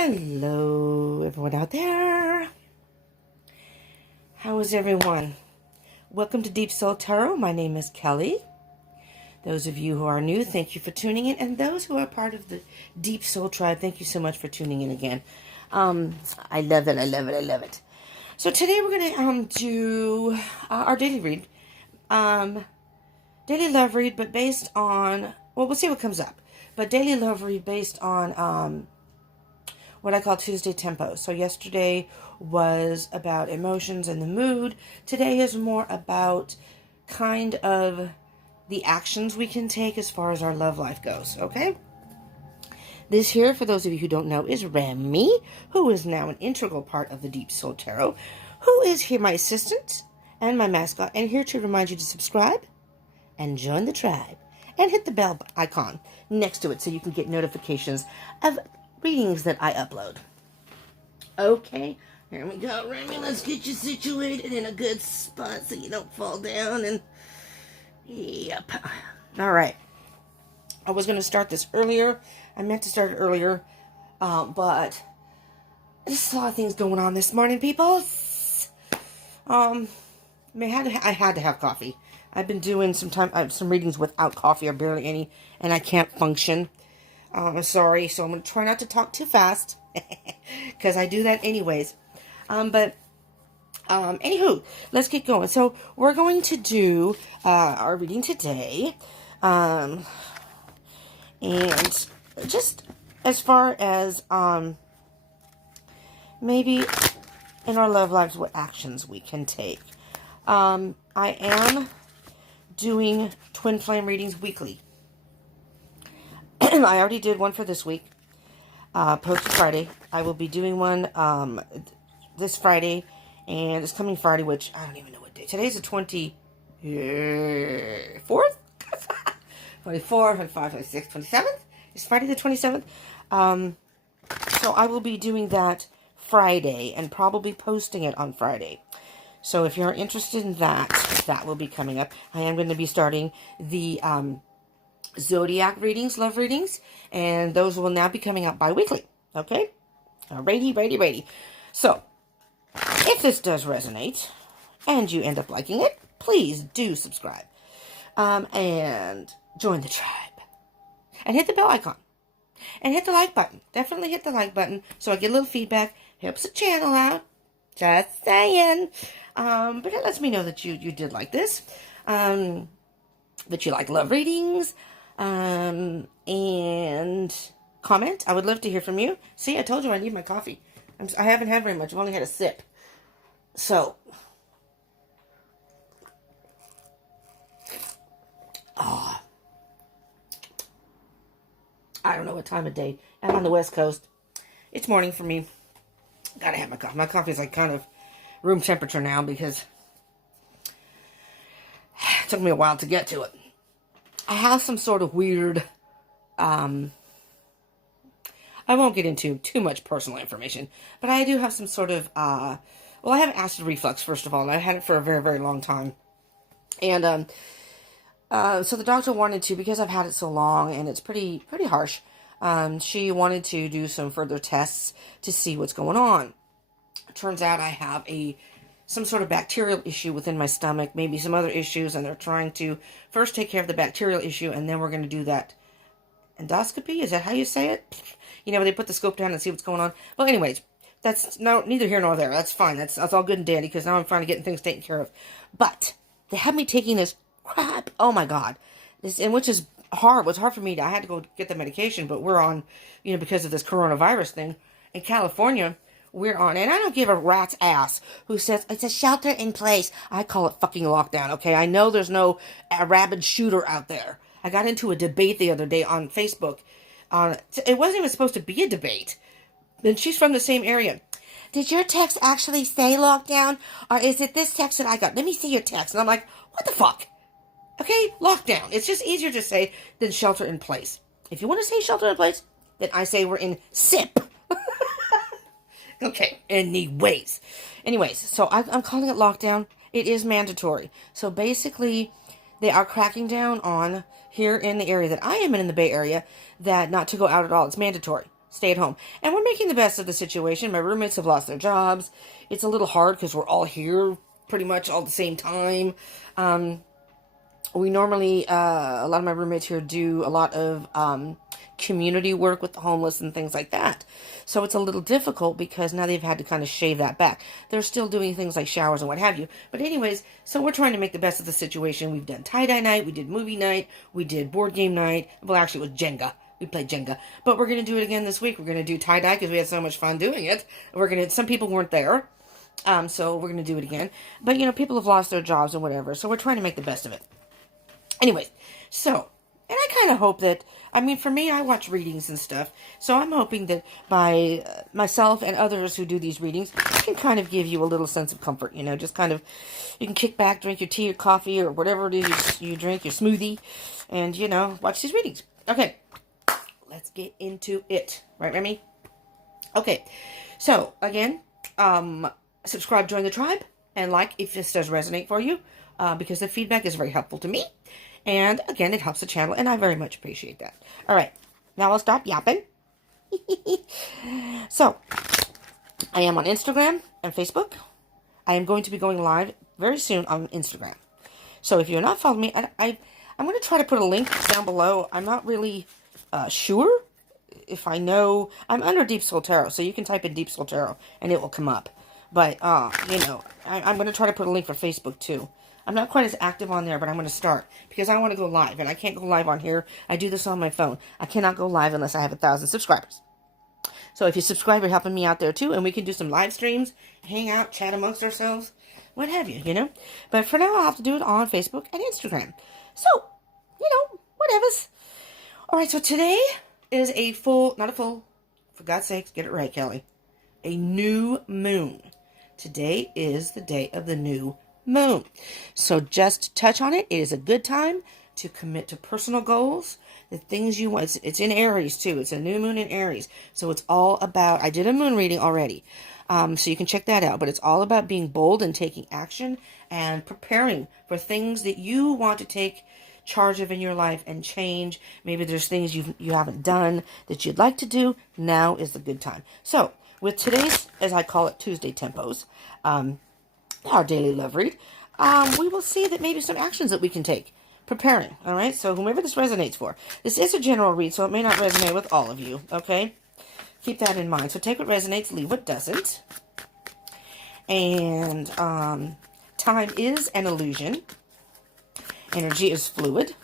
Hello, everyone out there. How is everyone? Welcome to Deep Soul Tarot. My name is Kelly. Those of you who are new, thank you for tuning in. And those who are part of the Deep Soul Tribe, thank you so much for tuning in again. I love it, I love it, I love it. So today we're going to do our daily read. Daily love read, but based on, well, we'll see what comes up. But daily love read based on what I call Tuesday tempo. So yesterday was about emotions and the mood. Today is more about kind of the actions we can take as far as our love life goes, okay? This here, for those of you who don't know, is Remy, who is now an integral part of the Deep Soul Tarot, who is here my assistant and my mascot, and here to remind you to subscribe and join the tribe and hit the bell icon next to it so you can get notifications of readings that I upload. Okay, here we go, Remy. Let's get you situated in a good spot so you don't fall down. And yep. All right. I was going to start this earlier. I meant to start it earlier, but there's a lot of things going on this morning, people. I had to have coffee. I've been doing some readings without coffee or barely any, and I can't function. I'm sorry, so I'm going to try not to talk too fast, because I do that anyways. Anywho, let's get going. So, we're going to do our reading today, and just as far as, maybe in our love lives, what actions we can take. I am doing twin flame readings weekly. I already did one for this week, posted Friday. I will be doing one this Friday and this coming Friday, which I don't even know what day. Today's the 24th? 24th, 25th, 26th, 27th? It's Friday the 27th. So I will be doing that Friday and probably posting it on Friday. So if you're interested in that, that will be coming up. I am going to be starting the zodiac readings, love readings, and those will now be coming out bi-weekly. Okay? Righty. So, if this does resonate, and you end up liking it, please do subscribe. And join the tribe. And hit the bell icon. And hit the like button. Definitely hit the like button so I get a little feedback. Helps the channel out. Just saying. But it lets me know that you did like this. That you like love readings. And comment. I would love to hear from you. See, I told you I need my coffee. I haven't had very much. I've only had a sip. So, I don't know what time of day. I'm on the West Coast. It's morning for me. Gotta have my coffee. My coffee is like kind of room temperature now because it took me a while to get to it. I have some sort of weird, I won't get into too much personal information, but I do have some sort of, well, I have acid reflux, first of all, and I've had it for a very, very long time. And, so the doctor wanted to, because I've had it so long, and it's pretty harsh, she wanted to do some further tests to see what's going on. Turns out I have some sort of bacterial issue within my stomach, maybe some other issues, and they're trying to first take care of the bacterial issue, and then we're going to do that endoscopy. Is that how you say it? You know, where they put the scope down and see what's going on. Well, anyways, that's neither here nor there. That's fine. That's all good and dandy, because now I'm finally getting things taken care of. But they have me taking this crap. Oh my God. Which is hard. It was hard for me. I had to go get the medication, but we're on, because of this coronavirus thing in California. We're on, and I don't give a rat's ass who says it's a shelter in place. I call it fucking lockdown, okay? I know there's no rabid shooter out there. I got into a debate the other day on Facebook. It wasn't even supposed to be a debate. And she's from the same area. Did your text actually say lockdown? Or is it this text that I got? Let me see your text. And I'm like, what the fuck? Okay, lockdown. It's just easier to say than shelter in place. If you want to say shelter in place, then I say we're in SIP. Okay, anyways, so I'm calling it lockdown. It is mandatory. So basically, they are cracking down on, here in the area that I am in the Bay Area, that not to go out at all. It's mandatory. stay at home. And we're making the best of the situation. My roommates have lost their jobs. It's a little hard because we're all here pretty much all at the same time. We normally, a lot of my roommates here do a lot of community work with the homeless and things like that. So it's a little difficult because now they've had to kind of shave that back. They're still doing things like showers and what have you. But anyways, so we're trying to make the best of the situation. We've done tie-dye night. We did movie night. We did board game night. Well, actually, it was Jenga. We played Jenga. But we're going to do it again this week. We're going to do tie-dye because we had so much fun doing it. Some people weren't there. So we're going to do it again. But, people have lost their jobs and whatever. So we're trying to make the best of it. Anyways, so, and I kind of hope that, for me, I watch readings and stuff, so I'm hoping that by myself and others who do these readings can kind of give you a little sense of comfort, just kind of, you can kick back, drink your tea or coffee or whatever it is you drink, your smoothie, and, watch these readings. Okay, let's get into it. Right, Remy? Okay, so, again, subscribe, join the tribe, and like if this does resonate for you, because the feedback is very helpful to me. And again, it helps the channel, and I very much appreciate that. All right, now I'll stop yapping. So, I am on Instagram and Facebook. I am going to be going live very soon on Instagram. So if you're not following me, I'm going to try to put a link down below. I'm not really sure if I know. I'm under Deep Soul Tarot, so you can type in Deep Soul Tarot, and it will come up. But, I'm going to try to put a link for Facebook, too. I'm not quite as active on there, but I'm going to start because I want to go live, and I can't go live on here. I do this on my phone. I cannot go live unless I have 1,000 subscribers. So if you subscribe, you're helping me out there too, and we can do some live streams, hang out, chat amongst ourselves, what have you, But for now, I'll have to do it on Facebook and Instagram. So, whatevers. All right, so today is for God's sakes, get it right, Kelly, a new moon. Today is the day of the new moon. So just to touch on it, it is a good time to commit to personal goals, the things you want. It's in Aries too. It's a new moon in Aries. So it's all about, I did a moon reading already. So you can check that out, but it's all about being bold and taking action and preparing for things that you want to take charge of in your life and change. Maybe there's things you haven't done that you'd like to do. Now is the good time. So with today's, as I call it, Tuesday tempos, our daily love read, we will see that maybe some actions that we can take. Preparing, all right? So whomever this resonates for. This is a general read, so it may not resonate with all of you, okay? Keep that in mind. So take what resonates, leave what doesn't. And time is an illusion. Energy is fluid.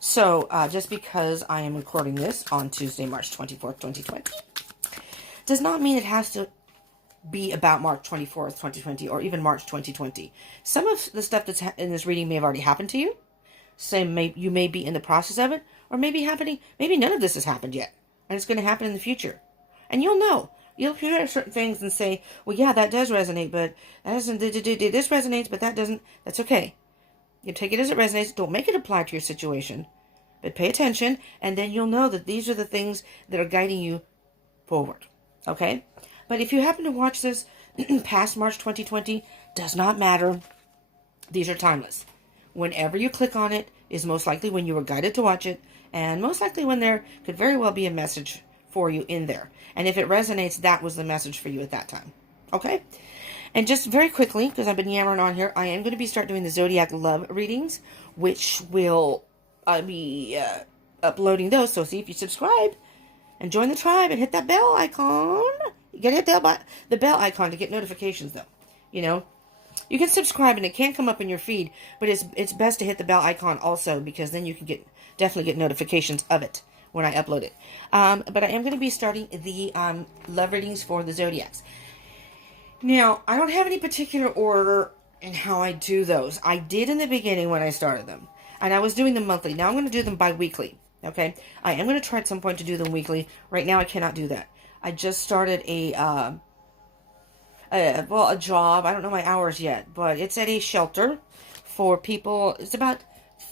So just because I am recording this on Tuesday, March 24th, 2020, does not mean it has to be about March 24th, 2020, or even March 2020. Some of the stuff that's in this reading may have already happened to you. You may be in the process of it, or maybe none of this has happened yet, and it's going to happen in the future. And you'll know. You'll hear certain things and say, well, yeah, that does resonate, but that doesn't, this resonates, but that doesn't. That's okay. You take it as it resonates. Don't make it apply to your situation, but pay attention, and then you'll know that these are the things that are guiding you forward. Okay? But if you happen to watch this past March 2020, does not matter. These are timeless. Whenever you click on it is most likely when you were guided to watch it, and most likely when there could very well be a message for you in there. And if it resonates, that was the message for you at that time. Okay? And just very quickly, because I've been yammering on here, I am going to start doing the Zodiac Love readings, which will be uploading those. So see if you subscribe and join the tribe and hit that bell icon. You gotta hit the bell icon to get notifications, though. You can subscribe and it can come up in your feed, but it's best to hit the bell icon also, because then you can definitely get notifications of it when I upload it. But I am going to be starting the love readings for the Zodiacs. Now, I don't have any particular order in how I do those. I did in the beginning when I started them, and I was doing them monthly. Now I'm going to do them bi-weekly. Okay, I am going to try at some point to do them weekly. Right now, I cannot do that. I just started a job. I don't know my hours yet, but it's at a shelter for people. It's about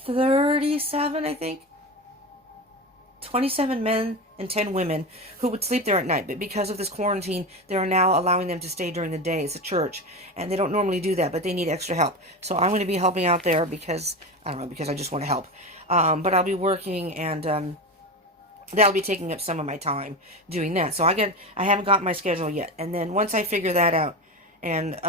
37, I think. 27 men and 10 women who would sleep there at night. But because of this quarantine, they are now allowing them to stay during the day. It's a church, and they don't normally do that, but they need extra help. So I'm going to be helping out there because, I don't know, because I just want to help. But I'll be working and that'll be taking up some of my time doing that. So I haven't got my schedule yet. And then once I figure that out and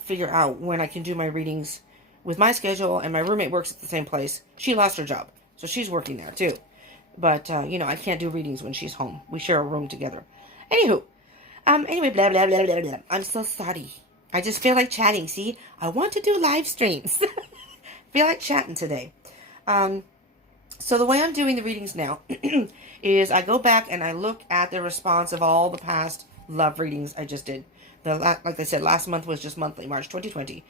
figure out when I can do my readings with my schedule, and my roommate works at the same place. She lost her job, so she's working there too. But, you know, I can't do readings when she's home. We share a room together. Anywho, anyway, blah, blah, blah, blah, blah. I'm so sorry. I just feel like chatting, see? I want to do live streams. Feel like chatting today. So the way I'm doing the readings now is I go back and I look at the response of all the past love readings I just did. Like I said, last month was just monthly, March 2020.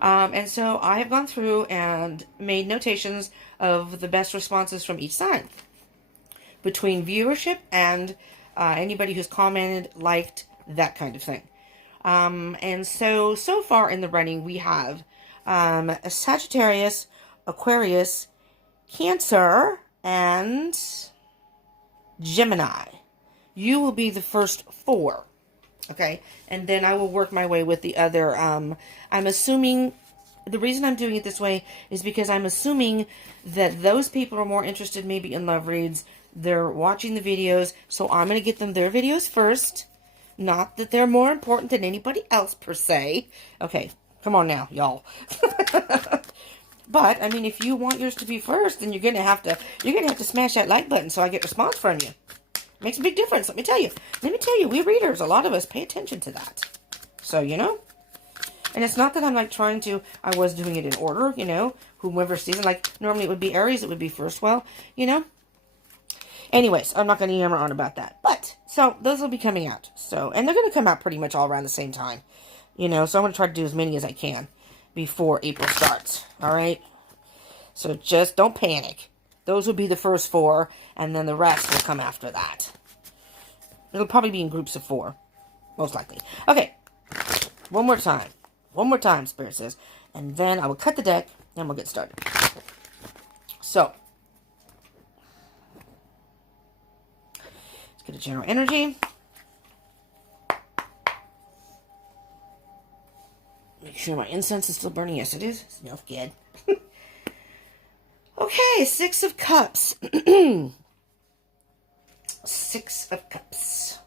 And so I have gone through and made notations of the best responses from each sign between viewership and anybody who's commented, liked, that kind of thing. And so far in the running, we have a Sagittarius, Aquarius, Cancer, and Gemini. You will be the first 4. Okay, and then I will work my way with the other. I'm assuming, the reason I'm doing it this way is because I'm assuming that those people are more interested maybe in love reads. They're watching the videos, so I'm going to get them their videos first. Not that they're more important than anybody else per se. Okay, come on now, y'all. But I mean, if you want yours to be first, then you're gonna have to smash that like button so I get response from you. Makes a big difference, let me tell you. We readers, a lot of us pay attention to that. So, you know. And it's not that I'm like trying to, I was doing it in order, you know. Whoever sees it, like normally it would be Aries, it would be first. Well, you know. Anyways, I'm not going to yammer on about that. But, so, those will be coming out. So, and they're going to come out pretty much all around the same time. You know, so I'm going to try to do as many as I can before April starts. Alright? So, just don't panic. Those will be the first 4, and then the rest will come after that. It'll probably be in groups of 4. Most likely. Okay. One more time. One more time, Spirit says. And then I will cut the deck, and we'll get started. So. Let's get a general energy. Make sure my incense is still burning. Yes, it is. It smells good. Okay, 6 of Cups. 6 of Cups.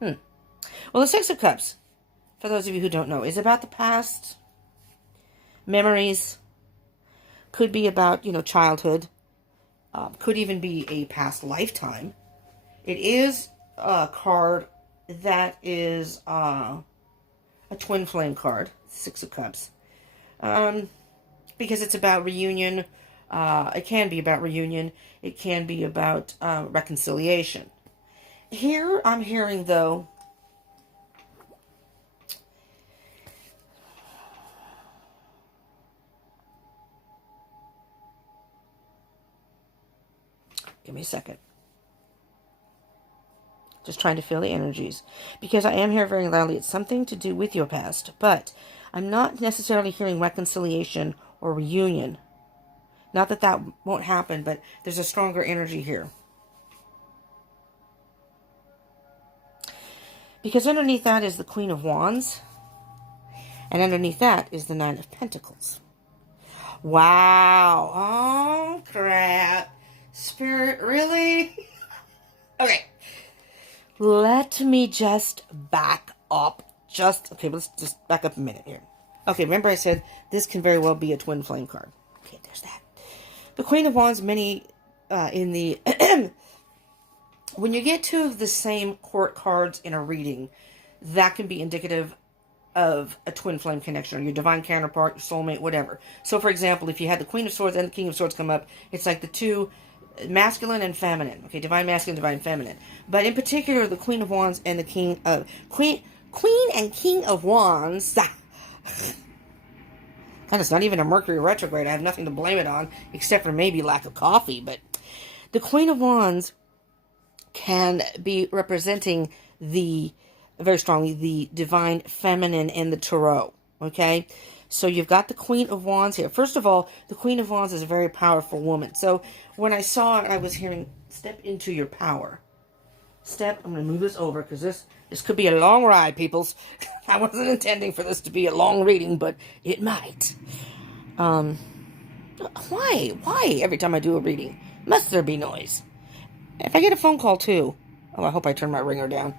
Well, the 6 of Cups, for those of you who don't know, is about the past, memories, could be about, you know, childhood, could even be a past lifetime. It is a card that is a twin flame card, 6 of Cups, because it's about reunion. It can be about reunion. It can be about reconciliation. Here, I'm hearing, though, give me a second. Just trying to feel the energies. Because I am hearing very loudly, it's something to do with your past. But I'm not necessarily hearing reconciliation or reunion. Not that that won't happen, but there's a stronger energy here. Because underneath that is the Queen of Wands. And underneath that is the 9 of Pentacles. Wow. Oh, crap. Spirit, really? Okay. Let me just back up. Okay, let's just back up a minute here. Okay, remember I said this can very well be a twin flame card. Okay, there's that. The Queen of Wands, many in the... when you get 2 of the same court cards in a reading, that can be indicative of a twin flame connection, or your divine counterpart, your soulmate, whatever. So, for example, if you had the Queen of Swords and the King of Swords come up, it's like the 2... masculine and feminine. Okay, divine masculine, divine feminine. But in particular, the Queen of Wands and the King of... Queen and King of Wands... And it's not even a Mercury retrograde. I have nothing to blame it on, except for maybe lack of coffee. But the Queen of Wands can be representing very strongly, the divine feminine in the tarot. Okay? So you've got the Queen of Wands here. First of all, the Queen of Wands is a very powerful woman. So when I saw it, I was hearing, step into your power. I'm going to move this over because this could be a long ride, peoples. I wasn't intending for this to be a long reading, but it might. Why? Why every time I do a reading? Must there be noise? If I get a phone call too. Oh, I hope I turn my ringer down.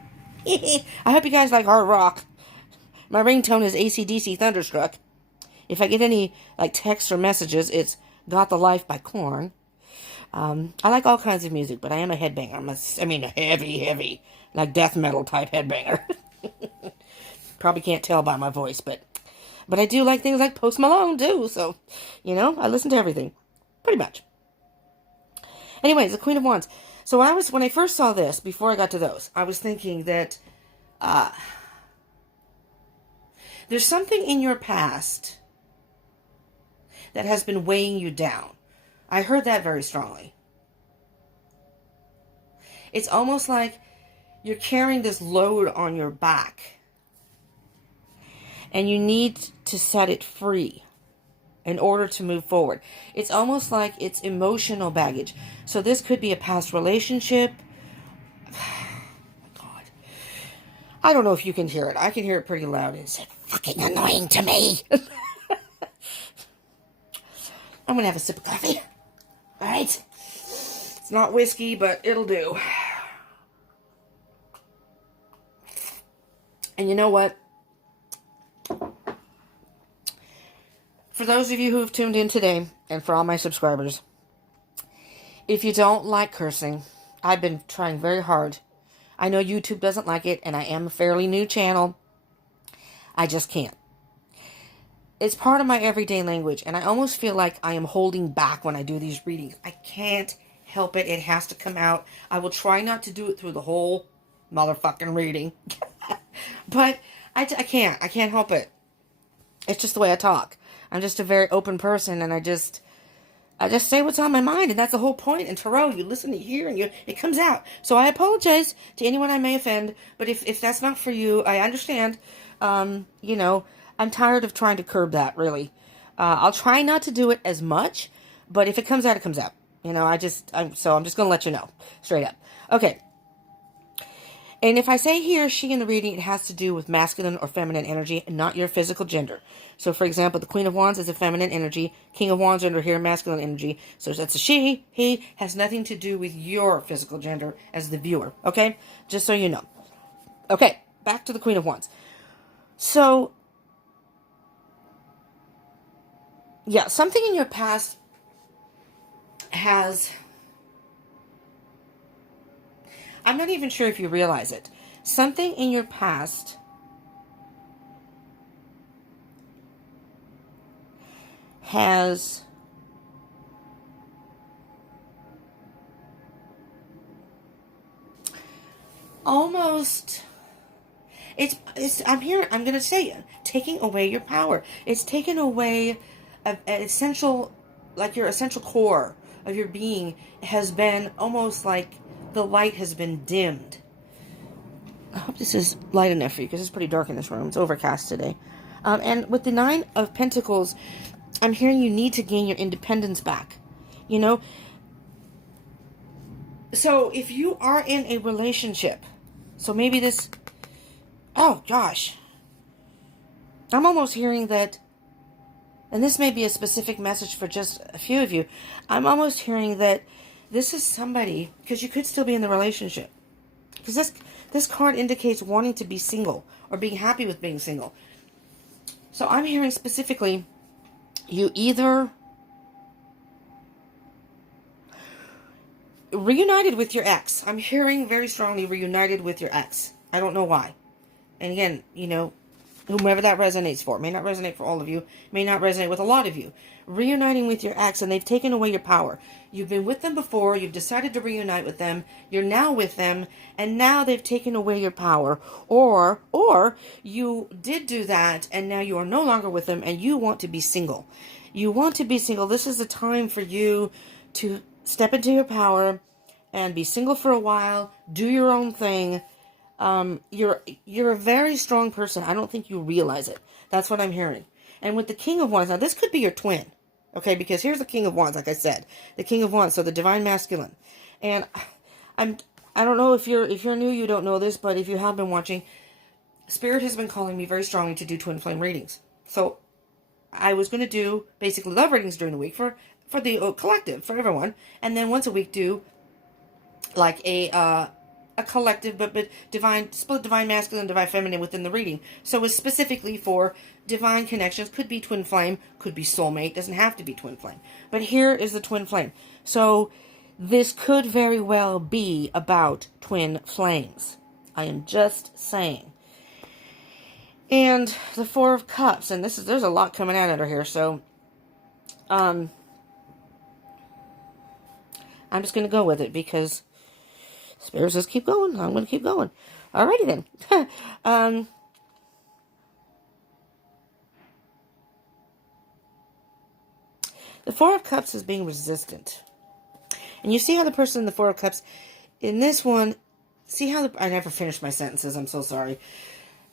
I hope you guys like hard rock. My ringtone is AC/DC Thunderstruck. If I get any like texts or messages, it's Got the Life by Korn. I like all kinds of music, but I am a headbanger. I mean a heavy, like death metal type headbanger. Probably can't tell by my voice, but I do like things like Post Malone too, so, I listen to everything. Pretty much. Anyways, the Queen of Wands. So when I first saw this, before I got to those, I was thinking that there's something in your past that has been weighing you down. I heard that very strongly. It's almost like you're carrying this load on your back, and you need to set it free in order to move forward. It's almost like it's emotional baggage. So this could be a past relationship. God. I don't know if you can hear it. I can hear it pretty loud. It's fucking annoying to me. I'm going to have a sip of coffee. All right? It's not whiskey, but it'll do. And you know what? For those of you who have tuned in today, and for all my subscribers, if you don't like cursing, I've been trying very hard. I know YouTube doesn't like it, and I am a fairly new channel. I just can't. It's part of my everyday language, and I almost feel like I am holding back when I do these readings. I can't help it. It has to come out. I will try not to do it through the whole motherfucking reading. But I can't. I can't help it. It's just the way I talk. I'm just a very open person, and I just say what's on my mind, and that's the whole point. In tarot, you listen, you hear, and it comes out. So I apologize to anyone I may offend, but if that's not for you, I understand. I'm tired of trying to curb that, really. I'll try not to do it as much, but if it comes out, it comes out. So I'm just going to let you know, straight up. Okay. And if I say he or she in the reading, it has to do with masculine or feminine energy, and not your physical gender. So, for example, the Queen of Wands is a feminine energy. King of Wands under here, masculine energy. So that's a she. He has nothing to do with your physical gender as the viewer. Okay? Just so you know. Okay, back to the Queen of Wands. So, yeah, something in your past has... I'm not even sure if you realize it. Something in your past has almost, I'm going to say it, taking away your power. It's taken away an essential, like your essential core of your being has been almost like the light has been dimmed. I hope this is light enough for you, because it's pretty dark in this room. It's overcast today. And with the Nine of Pentacles, I'm hearing you need to gain your independence back. So if you are in a relationship, so maybe this... Oh, gosh. I'm almost hearing that, and this may be a specific message for just a few of you. I'm almost hearing that this is somebody, because you could still be in the relationship. Because this card indicates wanting to be single, or being happy with being single. So I'm hearing specifically, you either reunited with your ex. I'm hearing very strongly reunited with your ex. I don't know why. And again, whomever that resonates for. It may not resonate for all of you. It may not resonate with a lot of you. Reuniting with your ex, and they've taken away your power. You've been with them before. You've decided to reunite with them. You're now with them, and now they've taken away your power. Or you did do that, and now you are no longer with them, and you want to be single. You want to be single. This is the time for you to step into your power and be single for a while. Do your own thing. You're a very strong person. I don't think you realize it. That's what I'm hearing. And with the King of Wands, now this could be your twin. Okay, because here's the King of Wands, like I said. The King of Wands, so the Divine Masculine. And I don't know if you're new, you don't know this, but if you have been watching, Spirit has been calling me very strongly to do twin flame readings. So I was going to do basically love readings during the week for the collective, for everyone. And then once a week do like a collective, but split divine masculine, divine feminine within the reading. So it's specifically for divine connections. Could be twin flame, could be soulmate, doesn't have to be twin flame. But here is the twin flame. So this could very well be about twin flames. I am just saying. And the Four of Cups, and there's a lot coming out under here, so I'm just going to go with it because Spirit says keep going. I'm going to keep going. Alrighty then. The Four of Cups is being resistant. And you see how the person in the Four of Cups, in this one, see how I never finished my sentences. I'm so sorry.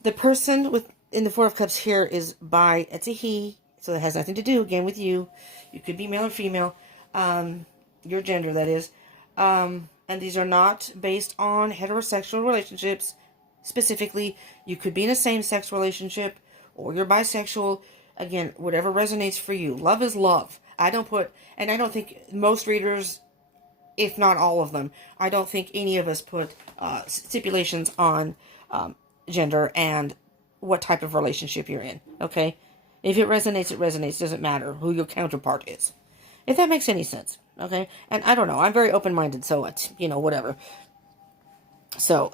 The person in the Four of Cups here is it's a he, so it has nothing to do, again, with you. You could be male or female, your gender, that is. And these are not based on heterosexual relationships. Specifically, you could be in a same-sex relationship, or you're bisexual. Again, whatever resonates for you. Love is love. I don't think most readers, if not all of them, I don't think any of us put stipulations on gender and what type of relationship you're in, okay? If it resonates, it resonates. Doesn't matter who your counterpart is. If that makes any sense, okay? And I don't know. I'm very open-minded, so it's, whatever. So,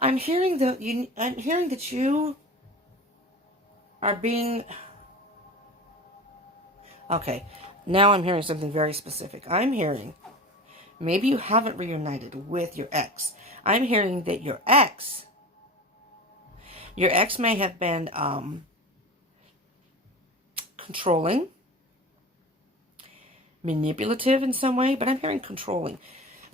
I'm hearing that you are being... Okay, now I'm hearing something very specific. I'm hearing, maybe you haven't reunited with your ex. I'm hearing that your ex may have been controlling, manipulative in some way, but I'm hearing controlling.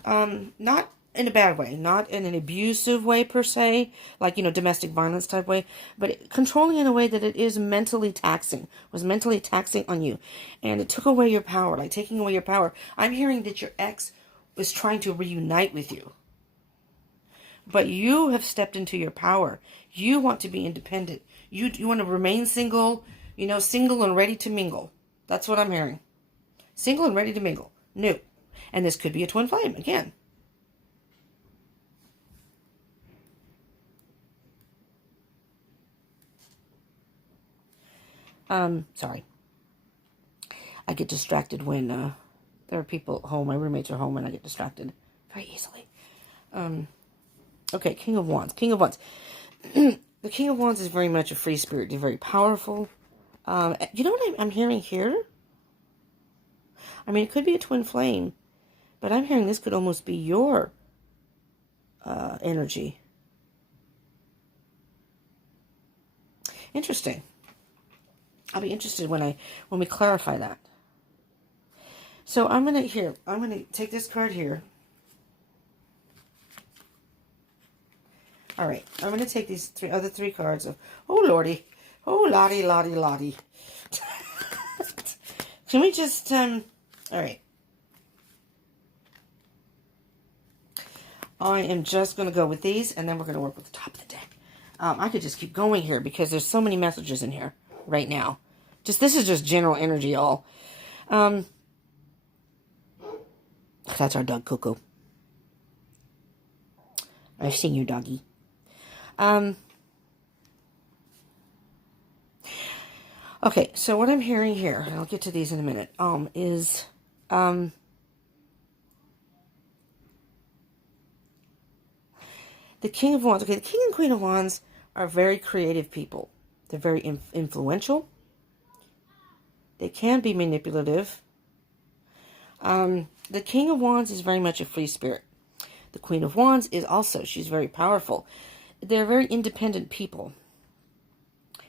Not in a bad way, not in an abusive way per se, like, domestic violence type way, but controlling in a way that it is mentally taxing, was mentally taxing on you. And it took away your power, like taking away your power. I'm hearing that your ex was trying to reunite with you. But you have stepped into your power. You want to be independent. You want to remain single, single and ready to mingle. That's what I'm hearing. Single and ready to mingle. New. And this could be a twin flame, again. Sorry. I get distracted when there are people home. My roommates are home and I get distracted very easily. Okay, King of Wands. King of Wands. The King of Wands is very much a free spirit. He's very powerful. You know what I'm hearing here? I mean, it could be a twin flame, but I'm hearing this could almost be your energy. Interesting. I'll be interested when we clarify that. So I'm gonna take this card here. All right, I'm gonna take these other three cards of lordy, lottie. Can we just all right. I am just gonna go with these, and then we're gonna work with the top of the deck. I could just keep going here because there's so many messages in here right now. This is just general energy, y'all. That's our dog, Coco. I've seen you, doggy. Okay, so what I'm hearing here, and I'll get to these in a minute, is, the King of Wands. Okay, the King and Queen of Wands are very creative people. They're very influential. They can be manipulative. The King of Wands is very much a free spirit. The Queen of Wands is also, she's very powerful. They're very independent people.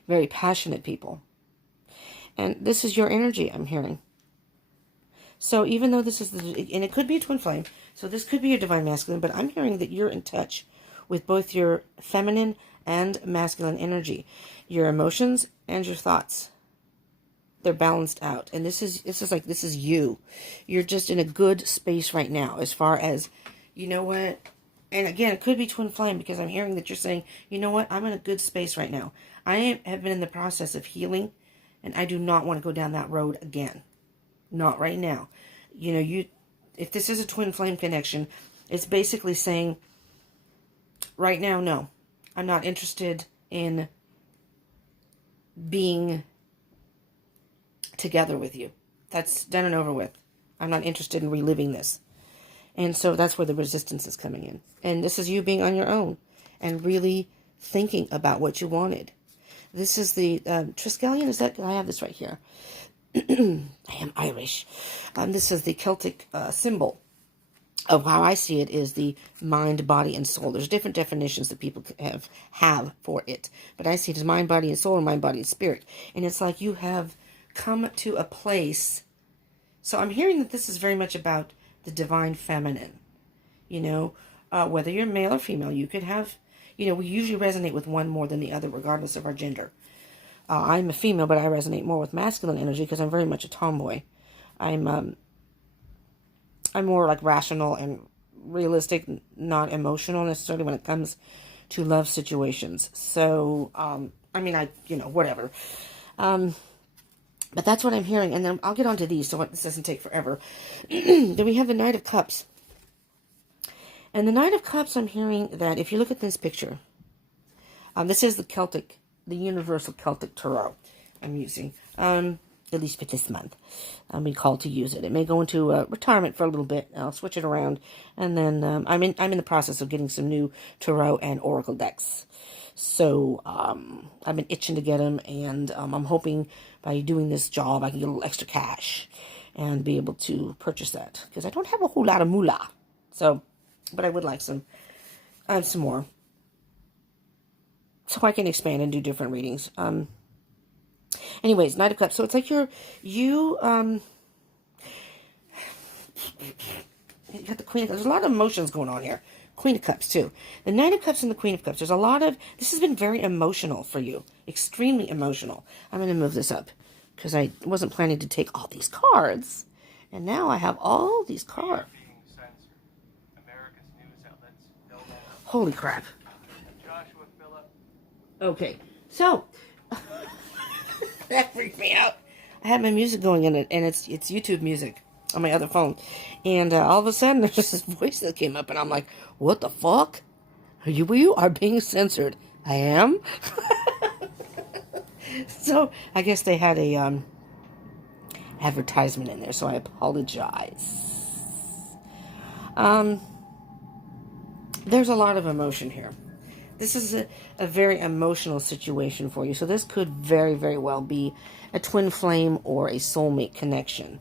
Very passionate people. And this is your energy, I'm hearing. So even though this is, and it could be a twin flame, so this could be your divine masculine, but I'm hearing that you're in touch with both your feminine and masculine energy. Your emotions and your thoughts. They're balanced out. And this is you. You're just in a good space right now as far as, you know what? And again, it could be twin flame, because I'm hearing that you're saying, you know what, I'm in a good space right now. I have been in the process of healing, and I do not want to go down that road again. Not right now. You know, if this is a twin flame connection, it's basically saying, right now, no. I'm not interested in being together with you. That's done and over with. I'm not interested in reliving this. And so that's where the resistance is coming in. And this is you being on your own and really thinking about what you wanted. This is the Triskelion. Is that? I have this right here. I am Irish. This is the Celtic symbol of how I see it, is the mind, body, and soul. There's different definitions that people have for it. But I see it as mind, body, and soul, or mind, body, and spirit. And it's like you have come to a place. So I'm hearing that this is very much about the divine feminine. You know, whether you're male or female, you could have, you know, we usually resonate with one more than the other, regardless of our gender. I'm a female, but I resonate more with masculine energy because I'm very much a tomboy. I'm more like rational and realistic, not emotional necessarily when it comes to love situations. So, whatever. But that's what I'm hearing. And then I'll get onto these so this doesn't take forever. Then we have the Knight of Cups. And the Knight of Cups, I'm hearing that if you look at this picture, this is the Universal Celtic Tarot I'm using. At least for this month. I'm being called to use it. It may go into retirement for a little bit. I'll switch it around. And then I'm in the process of getting some new tarot and oracle decks. So I've been itching to get them. And I'm hoping by doing this job, I can get a little extra cash and be able to purchase that. Because I don't have a whole lot of moolah. So, but I would like some more. So I can expand and do different readings. Anyways, Knight of Cups. So it's like you got the Queen of Cups. There's a lot of emotions going on here. Queen of Cups, too. The Knight of Cups and the Queen of Cups. There's a lot of, this has been very emotional for you. Extremely emotional. I'm going to move this up because I wasn't planning to take all these cards. And now I have all these cards. Holy crap. Okay, so that freaked me out. I had my music going in it, and it's YouTube music on my other phone. And all of a sudden, there's just this voice that came up, and I'm like, what the fuck? You are being censored. I am? So, I guess they had a advertisement in there, so I apologize. There's a lot of emotion here. This is a very emotional situation for you. So this could very, very well be a twin flame or a soulmate connection.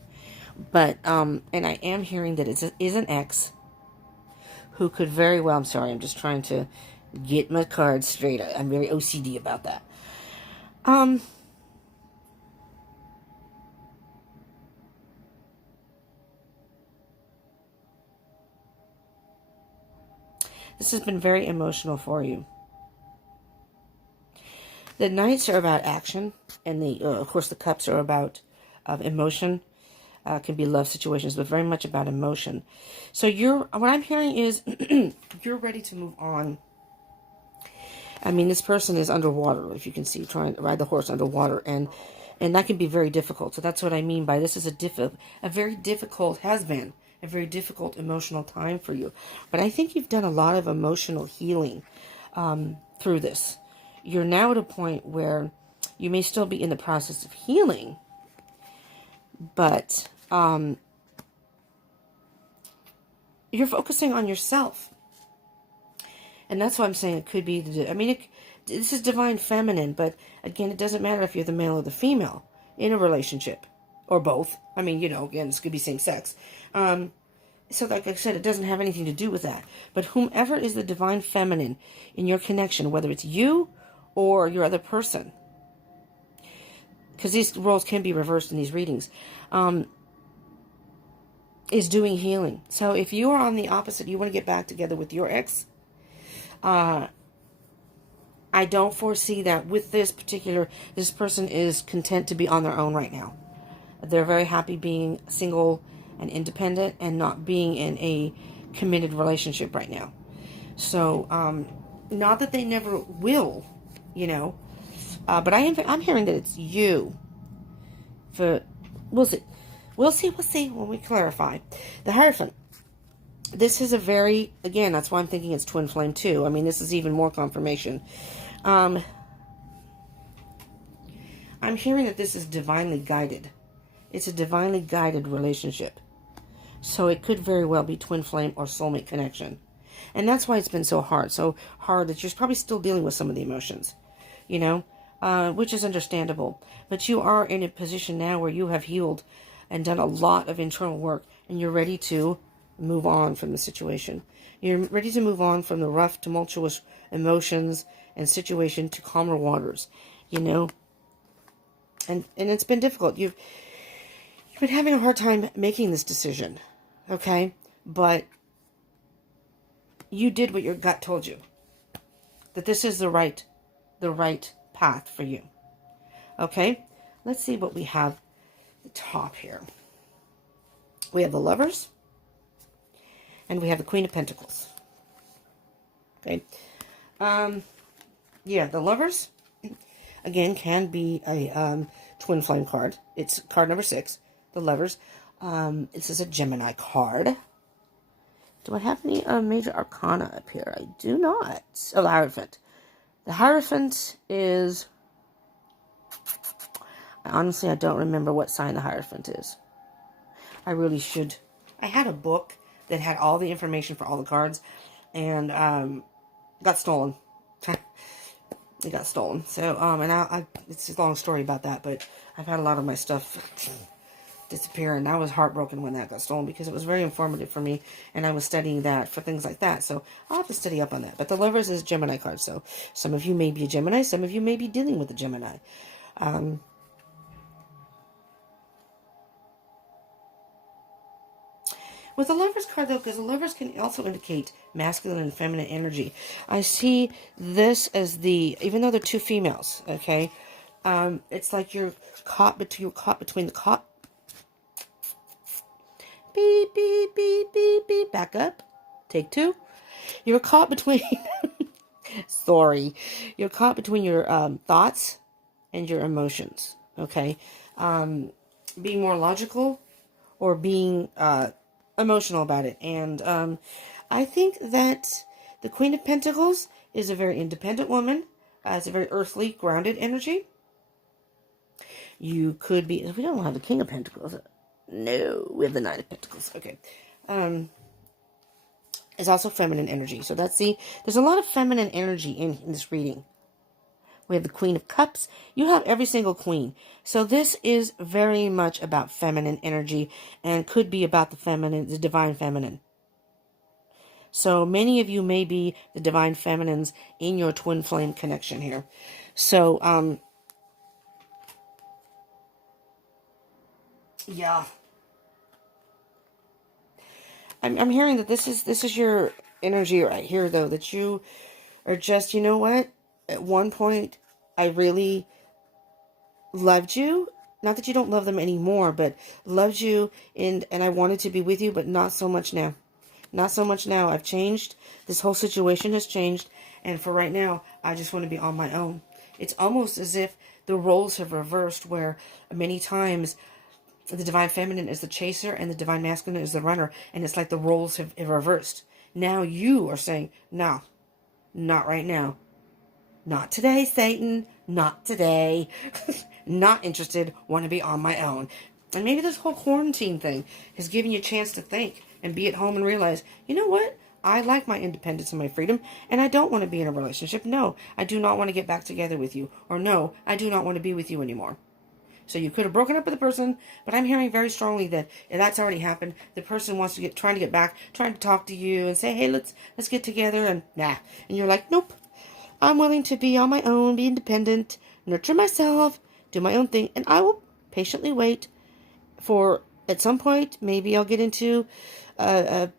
But, and I am hearing that it is an ex who could very well, I'm sorry, I'm just trying to get my cards straight. I'm very OCD about that. This has been very emotional for you. The Knights are about action, and of course, the Cups are about emotion. Can be love situations, but very much about emotion. So what I'm hearing is you're ready to move on. I mean, this person is underwater, if you can see, trying to ride the horse underwater, and that can be very difficult. So that's what I mean by this is a very difficult emotional time for you. But I think you've done a lot of emotional healing through this. You're now at a point where you may still be in the process of healing, but you're focusing on yourself. And that's why I'm saying it could be, this is divine feminine, but again, it doesn't matter if you're the male or the female in a relationship, or both. I mean, again, this could be same sex. So like I said, it doesn't have anything to do with that. But whomever is the divine feminine in your connection, whether it's you or your other person, because these roles can be reversed in these readings, is doing healing. So if you are on the opposite, you want to get back together with your ex, I don't foresee that with this person is content to be on their own right now. They're very happy being single and independent and not being in a committed relationship right now. So, not that they never will, you know, but I'm hearing that it's you. For we'll see, we'll see when we clarify. The Hierophant. This is a very, again, that's why I'm thinking it's twin flame too. I mean, this is even more confirmation. I'm hearing that this is divinely guided. It's a divinely guided relationship. So it could very well be twin flame or soulmate connection. And that's why it's been so hard. So hard that you're probably still dealing with some of the emotions, you know, which is understandable. But you are in a position now where you have healed and done a lot of internal work, and you're ready to move on from the situation. You're ready to move on from the rough, tumultuous emotions and situation to calmer waters, you know. And it's been difficult. You've been having a hard time making this decision, okay? But you did what your gut told you. That this is the right path for you. Okay? Let's see what we have at the top here. We have the Lovers. And we have the Queen of Pentacles. Okay? Yeah, the Lovers, again, can be a twin flame card. It's card number 6. The Lovers. This is a Gemini card. Do I have any major arcana up here? I do not. Oh, the Hierophant. The Hierophant is... Honestly, I don't remember what sign the Hierophant is. I really should. I had a book that had all the information for all the cards, and got stolen. It got stolen. So, and it's a long story about that, but I've had a lot of my stuff disappear, and I was heartbroken when that got stolen because it was very informative for me, and I was studying that for things like that. So I'll have to study up on that. But the Lovers is Gemini card, so some of you may be a Gemini, some of you may be dealing with a Gemini. With the Lovers card, though, because the Lovers can also indicate masculine and feminine energy. I see this as even though they're two females, okay, it's like you're caught between the caught. Beep, beep, beep, beep, beep. Back up. Take 2. You're caught between... Sorry. You're caught between your thoughts and your emotions, okay? Being more logical or being emotional about it. And I think that the Queen of Pentacles is a very independent woman. It's a very earthly, grounded energy. You could be... We don't have the King of Pentacles. No, we have the Knight of Pentacles. Okay. It's also feminine energy. So there's a lot of feminine energy in this reading. We have the Queen of Cups. You have every single queen. So this is very much about feminine energy and could be about the divine feminine. So many of you may be the divine feminines in your twin flame connection here. So, yeah. I'm hearing that this is your energy right here, though, that you are just, you know what? At one point, I really loved you. Not that you don't love them anymore, but loved you, and I wanted to be with you, but not so much now. Not so much now. I've changed. This whole situation has changed, and for right now, I just want to be on my own. It's almost as if the roles have reversed, where many times the divine feminine is the chaser and the divine masculine is the runner. And it's like the roles have reversed. Now you are saying, no, not right now. Not today, Satan. Not today. Not interested. Want to be on my own. And maybe this whole quarantine thing has given you a chance to think and be at home and realize, you know what? I like my independence and my freedom, and I don't want to be in a relationship. No, I do not want to get back together with you. Or no, I do not want to be with you anymore. So you could have broken up with the person, but I'm hearing very strongly that that's already happened. The person wants to trying to get back, trying to talk to you and say, hey, let's get together, and nah. And you're like, nope, I'm willing to be on my own, be independent, nurture myself, do my own thing, and I will patiently wait for, at some point, maybe I'll get into a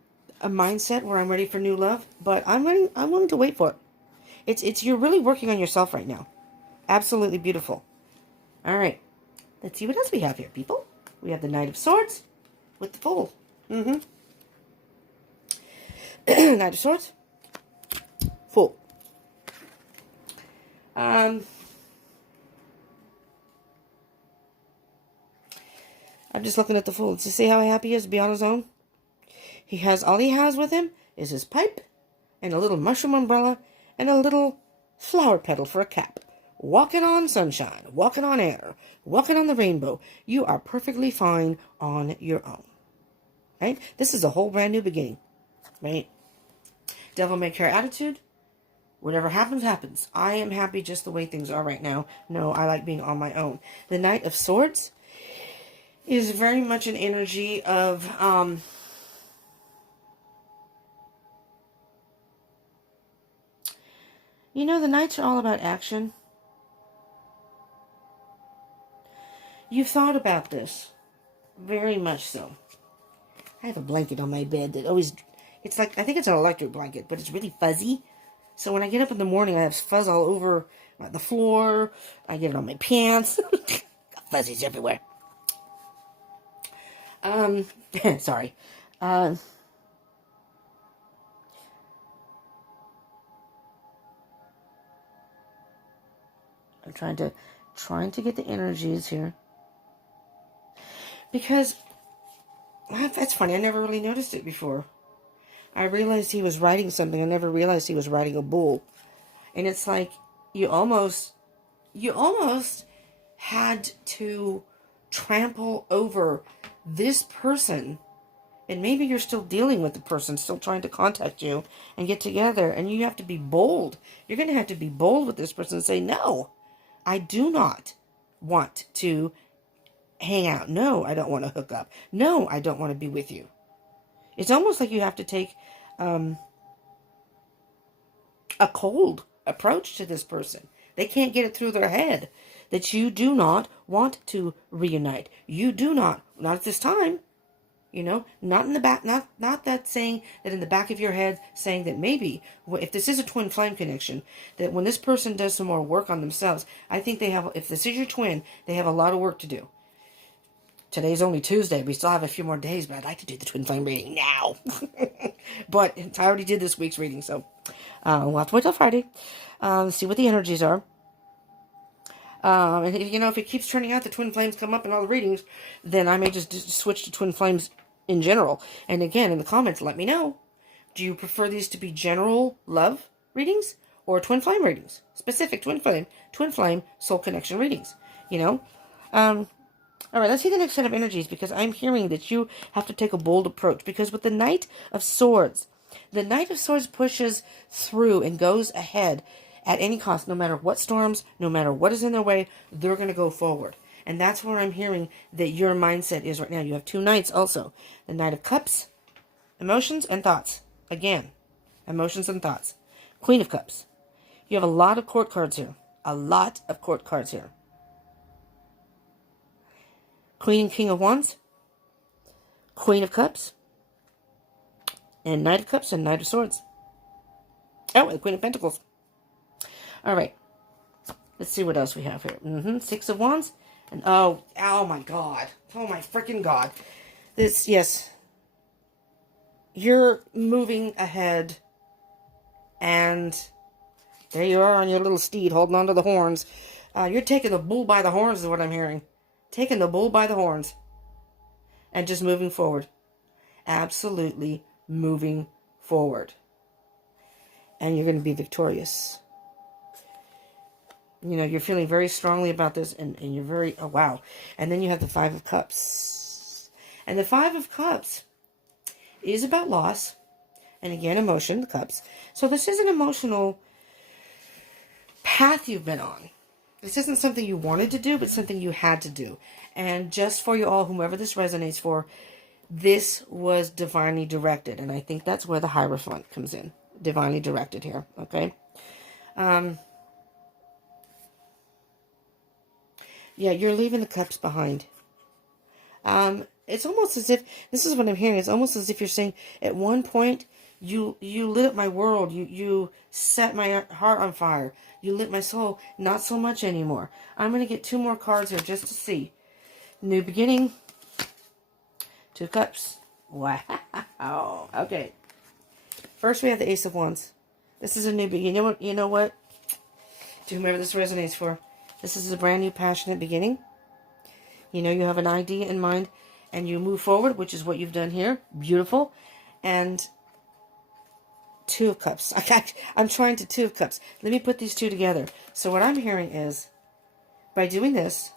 mindset where I'm ready for new love, but I'm willing to wait for it. You're really working on yourself right now. Absolutely beautiful. All right. Let's see what else we have here, people. We have the Knight of Swords with the Fool. Knight of Swords. Fool. I'm just looking at the Fool to see how happy he is to be on his own. All he has with him is his pipe and a little mushroom umbrella and a little flower petal for a cap. Walking on sunshine, walking on air, walking on the rainbow. You are perfectly fine on your own. Right? This is a whole brand new beginning. Right? Devil may care attitude. Whatever happens, happens. I am happy just the way things are right now. No, I like being on my own. The Knight of Swords is very much an energy of you know, the Knights are all about action. You've thought about this. Very much so. I have a blanket on my bed that always... It's like... I think it's an electric blanket, but it's really fuzzy. So when I get up in the morning, I have fuzz all over the floor. I get it on my pants. Fuzzies everywhere. Sorry. I'm trying to get the energies here. Because, that's funny, I never really noticed it before. I realized he was riding something. I never realized he was riding a bull. And it's like, you almost had to trample over this person. And maybe you're still dealing with the person, still trying to contact you and get together. And you have to be bold. You're going to have to be bold with this person and say, no, I do not want to hang out. No, I don't want to hook up. No, I don't want to be with you. It's almost like you have to take a cold approach to this person. They can't get it through their head that you do not want to reunite. You do not at this time. You know, not in the back, not that saying that in the back of your head, saying that maybe, if this is a twin flame connection, that when this person does some more work on themselves, I think they have, if this is your twin, they have a lot of work to do. Today's only Tuesday. We still have a few more days, but I'd like to do the twin flame reading now. But I already did this week's reading, so we'll have to wait till Friday. See what the energies are. And if it keeps turning out the twin flames come up in all the readings, then I may just switch to twin flames in general. And again, in the comments, let me know. Do you prefer these to be general love readings or twin flame readings? Specific twin flame soul connection readings. All right, let's see the next set of energies, because I'm hearing that you have to take a bold approach. Because with the Knight of Swords pushes through and goes ahead at any cost, no matter what storms, no matter what is in their way, they're going to go forward. And that's where I'm hearing that your mindset is right now. You have two Knights also. The Knight of Cups, emotions and thoughts. Again, emotions and thoughts. Queen of Cups. You have a lot of court cards here. A lot of court cards here. Queen and King of Wands. Queen of Cups. And Knight of Cups and Knight of Swords. Oh, and Queen of Pentacles. All right. Let's see what else we have here. Six of Wands. And oh my God. Oh my freaking God. Yes. You're moving ahead. And there you are on your little steed holding onto the horns. You're taking the bull by the horns is what I'm hearing. Taking the bull by the horns. And just moving forward. Absolutely moving forward. And you're going to be victorious. You're feeling very strongly about this, and you're very, oh wow. And then you have the Five of Cups. And the Five of Cups is about loss. And again, emotion, the cups. So this is an emotional path you've been on. This isn't something you wanted to do, but something you had to do. And just for you all, whomever this resonates for, this was divinely directed. And I think that's where the Hierophant comes in. Divinely directed here, okay? Yeah, you're leaving the cups behind. It's almost as if, this is what I'm hearing, it's almost as if you're saying, at one point, you lit up my world, you set my heart on fire, you lit my soul, not so much anymore. I'm going to get two more cards here just to see. New beginning, Two Cups. Wow. Okay. First we have the Ace of Wands. This is a new beginning. You know what? To whomever this resonates for, this is a brand new passionate beginning. You know, you have an idea in mind and you move forward, which is what you've done here. Beautiful. And Two of Cups. I'm trying to Two of Cups. Let me put these two together. So what I'm hearing is, by doing this,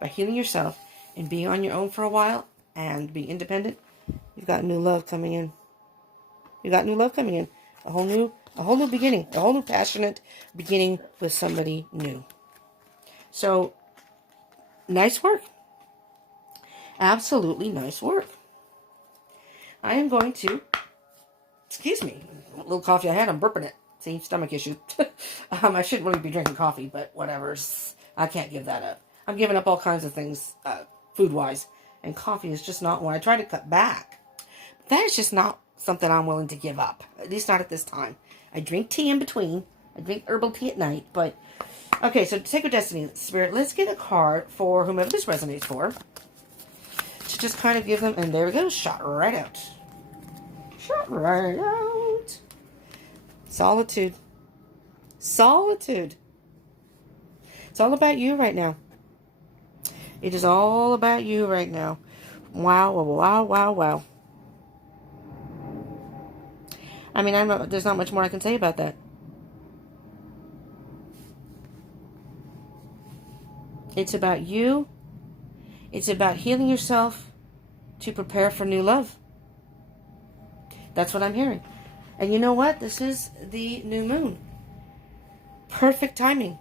by healing yourself and being on your own for a while and being independent, you've got new love coming in. You got new love coming in. A whole new beginning. A whole new passionate beginning with somebody new. So, nice work. Absolutely nice work. I am going to, excuse me, a little coffee I had, I'm burping it. See, stomach issue. I shouldn't really be drinking coffee, but whatever. I can't give that up. I'm giving up all kinds of things, food-wise. And coffee is just not one. I try to cut back. But that is just not something I'm willing to give up. At least not at this time. I drink tea in between. I drink herbal tea at night. But, okay, so Sacred Destiny, Spirit, let's get a card for whomever this resonates for. To just kind of give them, and there we go, shot right out. Shot right out. Solitude. Solitude. It's all about you right now. It is all about you right now. Wow, wow, wow, wow. I mean, there's not much more I can say about that. It's about you. It's about healing yourself to prepare for new love. That's what I'm hearing. And you know what? This is the new moon. Perfect timing.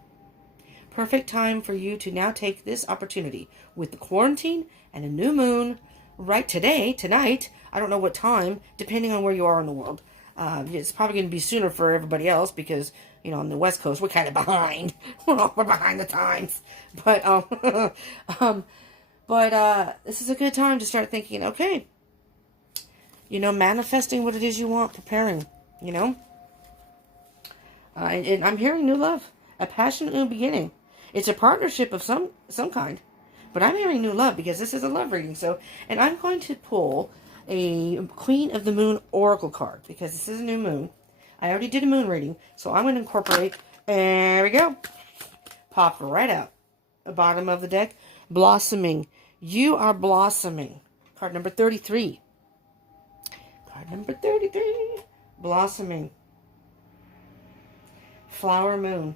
Perfect time for you to now take this opportunity with the quarantine and a new moon right tonight. I don't know what time, depending on where you are in the world. It's probably going to be sooner for everybody else because, you know, on the West Coast, we're kind of behind. We're behind the times. But, this is a good time to start thinking, okay, you know, manifesting what it is you want, preparing, you know. And I'm hearing new love, a passionate new beginning. It's a partnership of some kind, but I'm hearing new love because this is a love reading. So, and I'm going to pull a Queen of the Moon Oracle card because this is a new moon. I already did a moon reading, so I'm going to incorporate. There we go. Pop right out. The bottom of the deck. Blossoming. You are blossoming. Card number 33. Card number 33. Blossoming. Flower moon.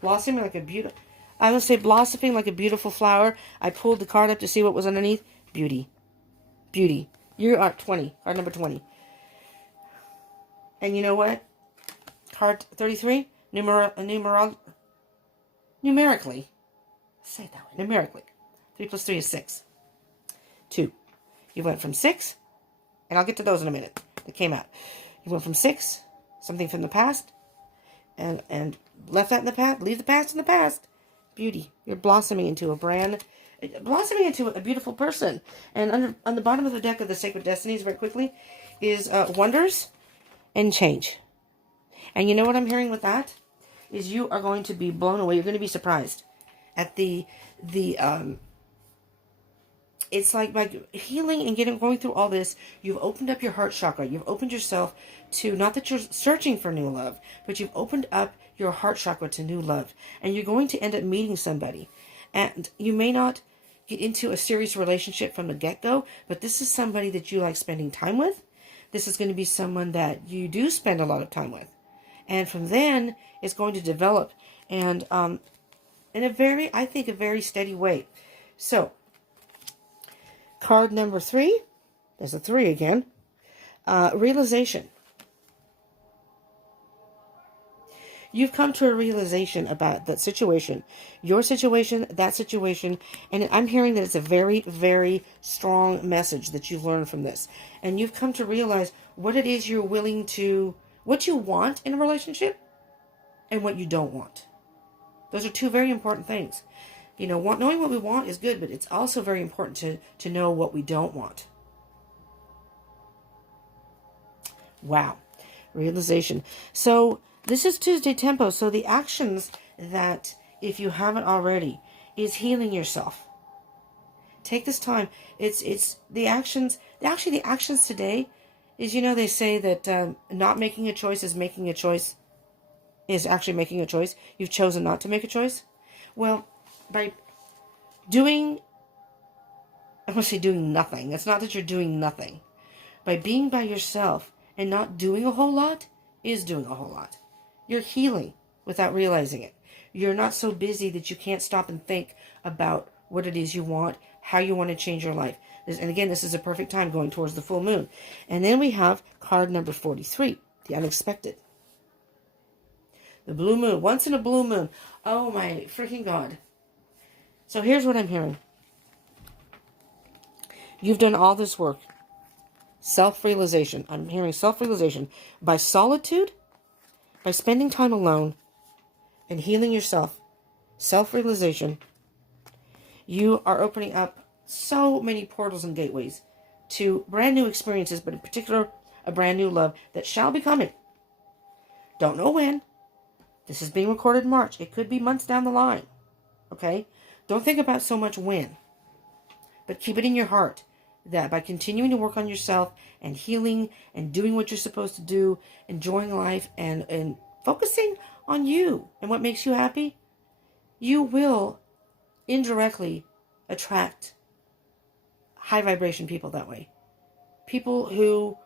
Blossoming like a beautiful... I would say blossoming like a beautiful flower. I pulled the card up to see what was underneath. Beauty. Beauty. You are 20. Card number 20. And you know what? Card 33. Numerically. Say it that way. Numerically. 3 plus 3 is 6. 2. You went from 6. And I'll get to those in a minute. That came out. You went from 6. Something from the past. And left that in the past. Leave the past in the past. Beauty. You're blossoming into a beautiful person. And on the bottom of the deck of the Sacred Destinies, very quickly, is wonders and change. And you know what I'm hearing with that? Is you are going to be blown away. You're going to be surprised at it's like by healing and going through all this, you've opened up your heart chakra. You've opened yourself to, not that you're searching for new love, but you've opened up your heart chakra to new love. And you're going to end up meeting somebody. And you may not get into a serious relationship from the get-go, but this is somebody that you like spending time with. This is going to be someone that you do spend a lot of time with. And from then, it's going to develop. And in a very steady way. So, card number 3. There's a 3 again. Realization. You've come to a realization about that situation. Your situation, that situation. And I'm hearing that it's a very, very strong message that you've learned from this. And you've come to realize what it is you're willing to, what you want in a relationship and what you don't want. Those are two very important things. You know, knowing what we want is good, but it's also very important to know what we don't want. Wow. Realization. So, this is Tuesday Tempo. So, the actions that, if you haven't already, is healing yourself. Take this time. It's the actions. Actually, the actions today is, you know, they say that not making a choice is making a choice, is actually making a choice. You've chosen not to make a choice. Well, by doing, I want to say doing nothing. It's not that you're doing nothing. By being by yourself and not doing a whole lot is doing a whole lot. You're healing without realizing it. You're not so busy that you can't stop and think about what it is you want, how you want to change your life. And again, this is a perfect time going towards the full moon. And then we have card number 43, the unexpected. The blue moon, once in a blue moon. Oh my freaking God. So here's what I'm hearing. You've done all this work. Self-realization. I'm hearing self-realization by solitude, by spending time alone and healing yourself. Self-realization. You are opening up so many portals and gateways to brand new experiences, but in particular, a brand new love that shall be coming. Don't know when. This is being recorded in March. It could be months down the line. Okay? Don't think about so much when. But keep it in your heart that by continuing to work on yourself and healing and doing what you're supposed to do, enjoying life and focusing on you and what makes you happy, you will indirectly attract high vibration people that way. People who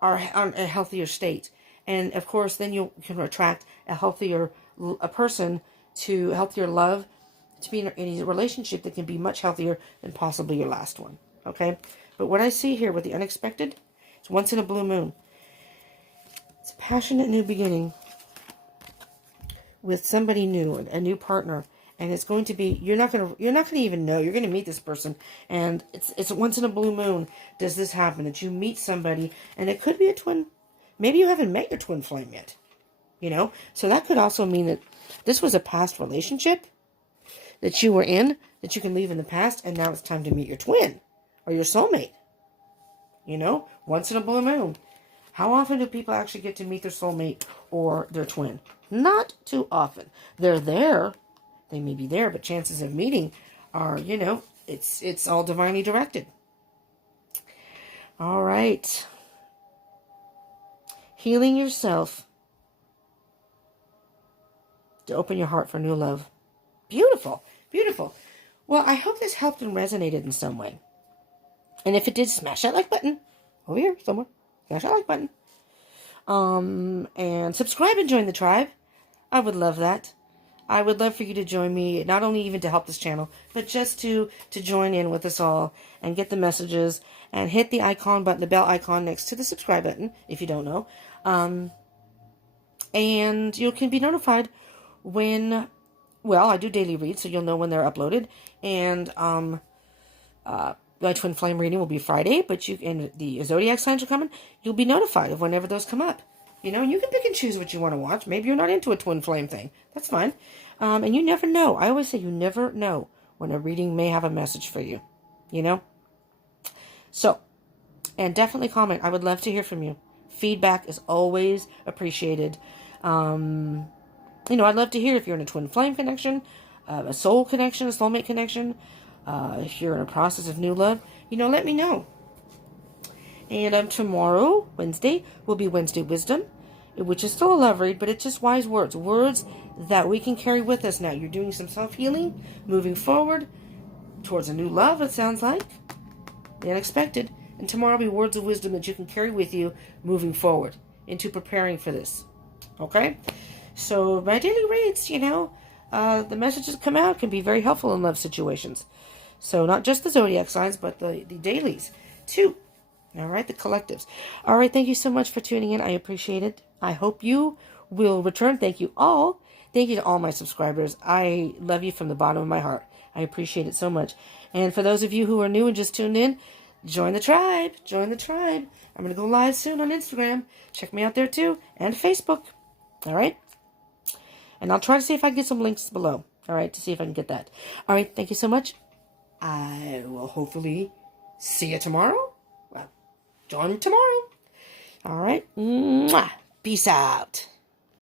are on a healthier state. And of course, then you can attract a person to healthier love, to be in a relationship that can be much healthier than possibly your last one. Okay? But what I see here with the unexpected, it's once in a blue moon. It's a passionate new beginning with somebody new, a new partner. And it's going to be, you're not going to even know. You're going to meet this person. And it's once in a blue moon does this happen, that you meet somebody, and it could be a twin. Maybe you haven't met your twin flame yet. You know? So that could also mean that this was a past relationship that you were in, that you can leave in the past, and now it's time to meet your twin or your soulmate. You know? Once in a blue moon. How often do people actually get to meet their soulmate or their twin? Not too often. They're there. They may be there, but chances of meeting are, you know, it's all divinely directed. All right. Healing yourself to open your heart for new love. Beautiful. Beautiful. Well, I hope this helped and resonated in some way. And if it did, smash that like button. Over here somewhere. Smash that like button. And subscribe and join the tribe. I would love that. I would love for you to join me, not only even to help this channel, but just to join in with us all and get the messages and hit the icon button, the bell icon next to the subscribe button, if you don't know. And you can be notified when, well, I do daily reads, so you'll know when they're uploaded. And my twin flame reading will be Friday, but and the zodiac signs are coming. You'll be notified of whenever those come up. You know, you can pick and choose what you want to watch. Maybe you're not into a twin flame thing. That's fine. And you never know. I always say you never know when a reading may have a message for you. You know? So, and definitely comment. I would love to hear from you. Feedback is always appreciated. You know, I'd love to hear if you're in a twin flame connection, a soul connection, a soulmate connection. If you're in a process of new love, you know, let me know. And tomorrow, Wednesday, will be Wednesday Wisdom, which is still a love read, but it's just wise words. Words that we can carry with us now. You're doing some self-healing, moving forward towards a new love, it sounds like. The unexpected. And tomorrow will be words of wisdom that you can carry with you moving forward into preparing for this. Okay? So my daily reads, you know, the messages that come out can be very helpful in love situations. So not just the zodiac signs, but the dailies too. All right, the collectives. All right, thank you so much for tuning in. I appreciate it. I hope you will return. Thank you all. Thank you to all my subscribers. I love you from the bottom of my heart. I appreciate it so much. And for those of you who are new and just tuned in, join the tribe. Join the tribe. I'm going to go live soon on Instagram. Check me out there too. And Facebook. All right? And I'll try to see if I can get some links below. All right, to see if I can get that. All right, thank you so much. I will hopefully see you tomorrow. Well, join me tomorrow. All right. Mwah. Peace out.